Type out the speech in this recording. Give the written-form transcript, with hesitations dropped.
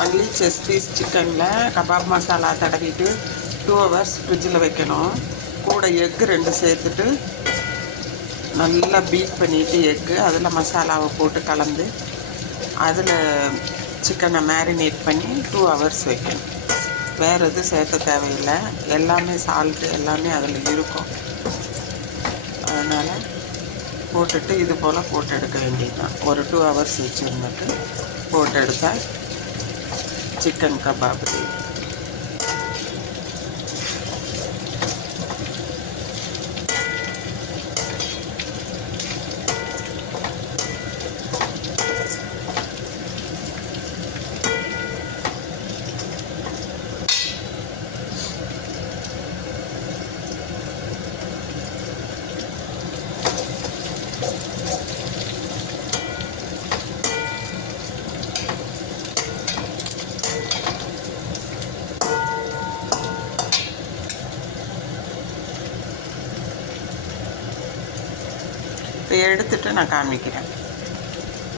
Only chest piece சிக்கனில் kebab masala தடவிட்டு 2 hours ஃப்ரிட்ஜில் வைக்கணும். கூட எக்கு 2 சேர்த்துட்டு நல்லா பீட் பண்ணிவிட்டு எக்கு அதில் மசாலாவை போட்டு கலந்து அதில் சிக்கனை மேரினேட் பண்ணி 2 hours வைக்கணும். வேறு எதுவும் சேர்த்த தேவையில்லை. எல்லாமே சால்ட்டு எல்லாமே அதில் இருக்கும். அதனால் போட்டுட்டு இது போல் போட்டு எடுக்க வேண்டியது தான். ஒரு 2 hours வச்சுருந்துட்டு போட்டு எடுத்தால் சிக்கன் கபாப் ரெடி. இப்போ எடுத்துகிட்டு நான் காமிக்கிறேன்.